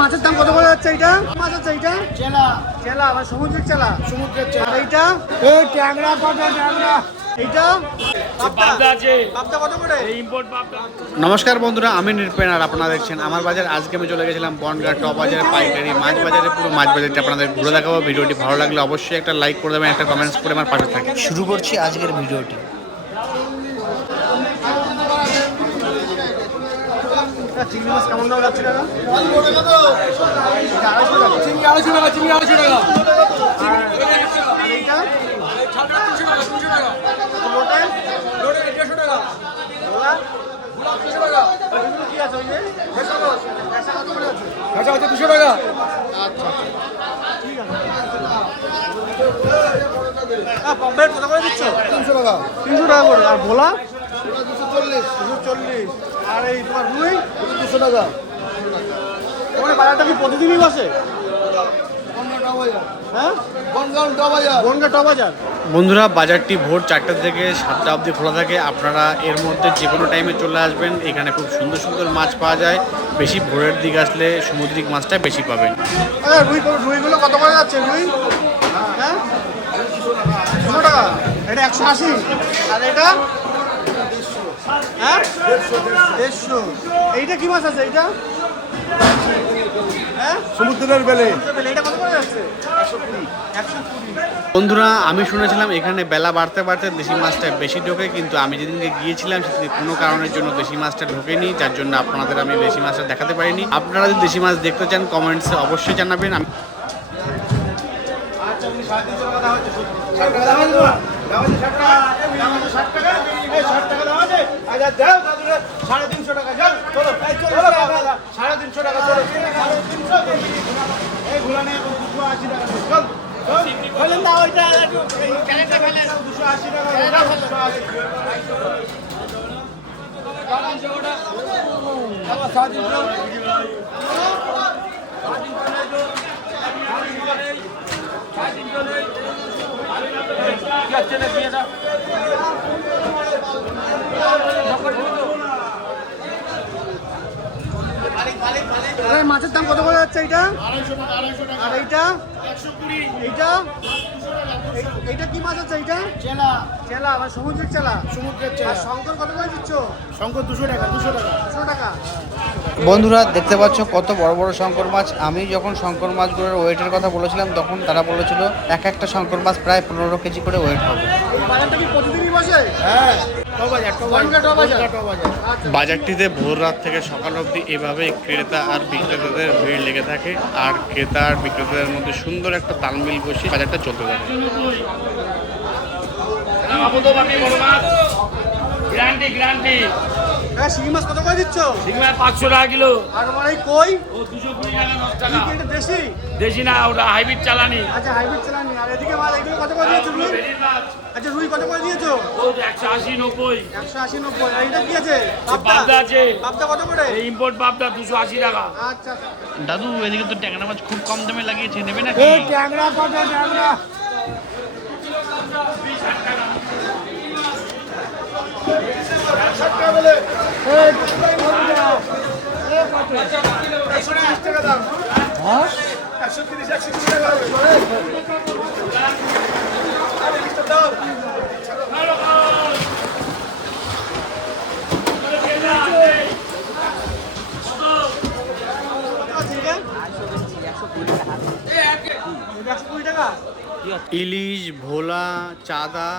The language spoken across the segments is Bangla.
মাছের দাম কত করে যাচ্ছে এইটা মাছ আছে এইটা চেলা। চেলা মানে সমুদ্রের চেলা? সমুদ্রের চেলা। এইটা? এই ট্যাংরা কত ট্যাংরা। এইটা? নমস্কার বন্ধুরা আমি নিরপেন আর আপনারা দেখছেন আমার বাজার। আজকে আমি চলে গেছিলাম বনগাঁ টপ বাজারে পাইকারি মাছ বাজারে। পুরো মাছ বাজারটা আপনাদের ঘুরে দেখাবো। ভিডিওটি ভালো লাগলে অবশ্যই একটা লাইক করে দেবেন একটা কমেন্টস করে আমার পাশে থাকে শুরু করছি আজকের ভিডিওটি। চিংড়ি মাছ কেমন দাম আড়াইশো টাকা চিংড়ি আড়াইশো টাকা চিংড়ি আড়াইশো আর এইটা? দুশো। টাকা। পম্পলেট কত করে দিচ্ছ? তিনশো টাকা। তিনশো টাকা করে। আর ভোলা? দুশো চল্লিশ দুশো চল্লিশ। আর এই তোমার রুই দুশো টাকা। তোমার বাজারটা কি প্রতিদিনই বসে? হ্যাঁ? বন্ধুরা বাজারটি ভোর চারটা থেকে সাতটা অবধি খোলা থাকে। আপনারা এর মধ্যে যে কোনো টাইমে চলে আসবেন। এখানে খুব সুন্দর সুন্দর মাছ পাওয়া যায়। বেশি ভোরের দিক আসলে সামুদ্রিক মাছটা বেশি পাবেন। রুইগুলো কত করে যাচ্ছে রুই? হ্যাঁ? টাকা। এটা একশো আশি। আর এটা? হ্যাঁ? দেড়শো এইটা কি মাছ আছে? এইটা? হ্যাঁ? সমুদ্রের বেলে। বন্ধুরা আমি শুনেছিলাম এখানে বেলা বাড়তে বাড়তে দেশি মাছটা বেশি ঢোকে কিন্তু আমি যেদিনকে গিয়েছিলাম সেদিন কোনো কারণের জন্য দেশি মাছটা ঢোকেনি যার জন্য আপনাদের আমি দেশি মাছটা দেখাতে পারিনি। আপনারা যদি দেশি মাছ দেখতে চান কমেন্টসে অবশ্যই জানাবেন। আমি সাড়ে তিনশো টাকা যান চলো সাড়ে তিনশো টাকা চলো এই ঘুরা নিয়ে দুশো আশি টাকা চল বলেন না ওইটা দুশো আশি টাকা দুশো আশি এবার মাছের দাম কত করে যাচ্ছে এইটা? আর এইটা? এইটা? এইটা কি মাছ আছে এইটা? চেলা। চেলা মানে সমুদ্রের চেলা। সমুদ্রের চেলা। শঙ্কর কত করে দিচ্ছ? শঙ্কর দুশো টাকা দুশো টাকা। টাকা। বন্ধুরা দেখতে পাচ্ছ কত বড় বড় শঙ্কর মাছ। আমি যখন শঙ্কর মাছগুলোর ওয়েটের কথা বলেছিলাম তখন তারা বলেছিল এক একটা শঙ্কর মাছ প্রায় পনেরো কেজি করে ওয়েট হবে। এই বাজারটা কি প্রতিদিনই বসে? হ্যাঁ আচ্ছা। বাজারটিতে ভোর রাত থেকে সকাল অবধি এভাবে ক্রেতা আর বিক্রেতাদের ভিড় লেগে থাকে আর ক্রেতা আর বিক্রেতাদের মধ্যে সুন্দর একটা তালমিল বসে বাজারটা চলতে থাকে বাবুদো বাকি বড় মাছ গ্যারান্টি গ্যারান্টি হ্যাঁ শিঙি মাছ কত করে দিচ্ছ? সিংমায় পাঁচশো টাকা কিলো। আর তোমার এই কই? ও দুশো কুড়ি টাকা দশ টাকা। এটা দেশি? দেশি না ওটা হাইব্রিড চালানি। আচ্ছা হাইব্রিড চালানি। আর এদিকে মাছ এগুলো কত করে দিয়েছ রুই? আচ্ছা রুই কত করে দিয়েছ? ও একশো আশি নব্বই। একশো আশি নব্বই। আর এটা কি আছে? পাবদা। আছে। পাবদা কত করে? এই ইম্পোর্ট পাবদা দুশো আশি টাকা। আচ্ছা। দাদু এদিকে তো ট্যাংরা মাছ খুব কম দামে লাগিয়েছে নেবে না এই ট্যাংরা কত ট্যাংরা। একশো তিরিশ একশো তিরিশ টাকা একশো ইলিশ ভোলা চাঁদা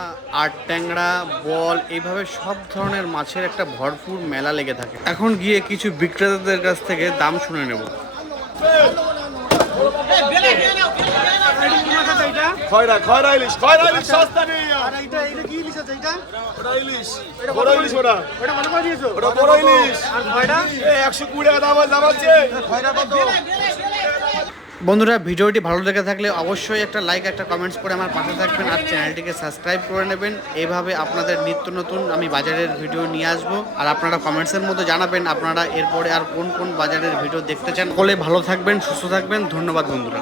আট ট্যাংরা বল এইভাবে সব ধরনের মাছের একটা ভরপুর মেলা লেগে থাকে। এখন গিয়ে কিছু বিক্রেতাদের কাছ থেকে দাম শুনে নেব। এটা কি মাছ আছে এটা খয়রা খয়রা ইলিশ খয়রা ইলিশ সস্তা নেই আর। এইটা এইটা কি ইলিশ আছে এইটা? ওটা ইলিশ বড় ইলিশ ওটা। ওটা কত করে দিয়েছ? ওটা বড় ইলিশ। আর ভয়টা এই একশো কুড়ি টাকা দাম দাম আছে কত? বন্ধুরা, ভিডিওটি ভালো লেগে থাকলে অবশ্যই একটা লাইক একটা কমেন্টস করে আমার পাশে থাকবেন আর চ্যানেলটিকে সাবস্ক্রাইব করে নেবেন। এভাবে আপনাদের নিত্য নতুন আমি বাজারের ভিডিও নিয়ে আসব। আর আপনারা কমেন্টসের মধ্যে জানাবেন আপনারা এরপরে আর কোন কোন বাজারের ভিডিও দেখতে চান। বলে ভালো থাকবেন, সুস্থ থাকবেন। ধন্যবাদ বন্ধুরা।